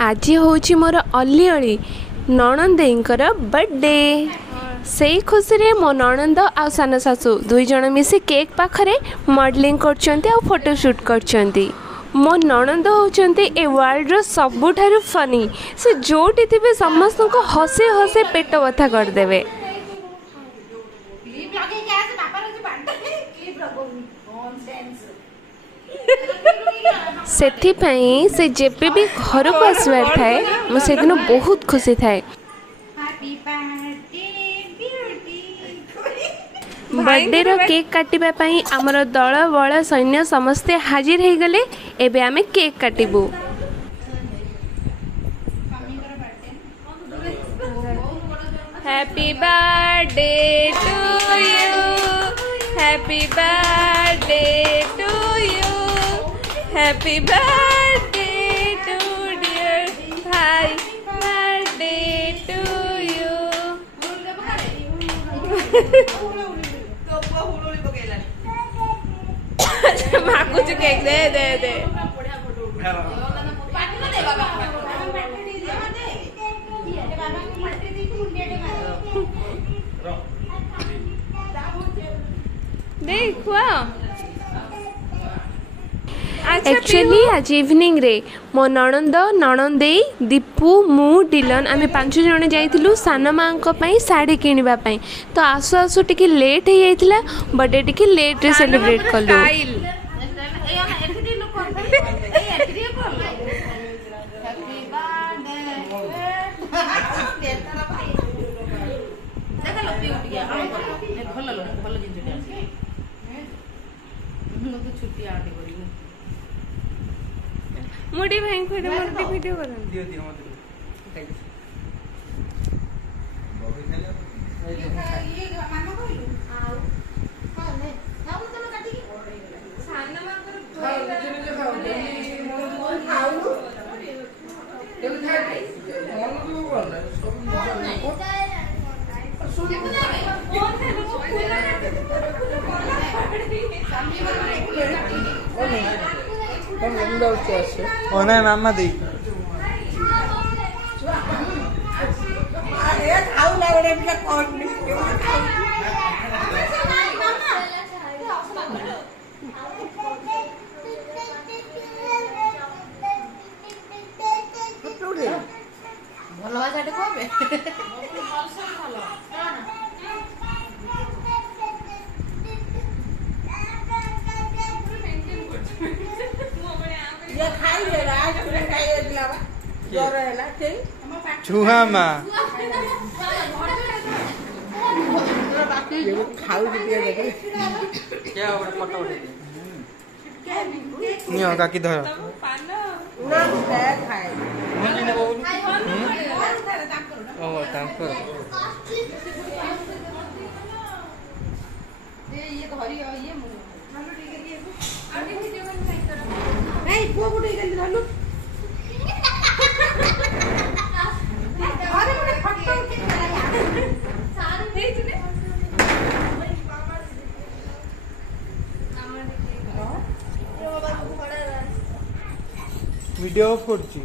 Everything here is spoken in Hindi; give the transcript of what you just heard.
आज हूँ मोर अली अली नणंदेईंकर बर्थडे से खुशी रे मो नणंद आ सान सासू दुई जन मिसी केक पाखरे मॉडलिंग करछंती आ फोटोशूट करछंती। मो नणंद होचंती ए वर्ल्ड रो सबुठारु फनी से जोटी थिबे समस्त को हसे हसे पेट बथा कर देबे। सेथिपाई से जेबे भी घर को आसबार थाए मो से दिन बहुत खुशी थाए। बर्थडे रो केक काटिबा पई हमर दल बळ सैन्य समस्ते हाजिर हे गले। एबे आमे केक काटिबू। Happy birthday to you, happy birthday to you, happy birthday to dear भाई, बर्थडे टू यू। माकुच केक दे दे दे। एक्चुअली आज इवनिंग रे मो नणंद नणंदेई दीपू मु डिलन आमे 5 जण जाइथिलु सान मां को पई साड़ी किनिबा पई। तो आसु आसु टिके लेट हे जाइथिला, बर्थडे टिके लेट रे सेलिब्रेट करलु। मुड़ी भाई को मुड़ी वीडियो कर दियो दियो मत ये मामा कहलु आउ हां ने ना हम तने काटी साना मा कर आउ देखो थाई मन को बोल सुन ना मामा दी छुहा माँ क्या फोटो नहीं होगा कि धर वीडियो ऑफ करछी।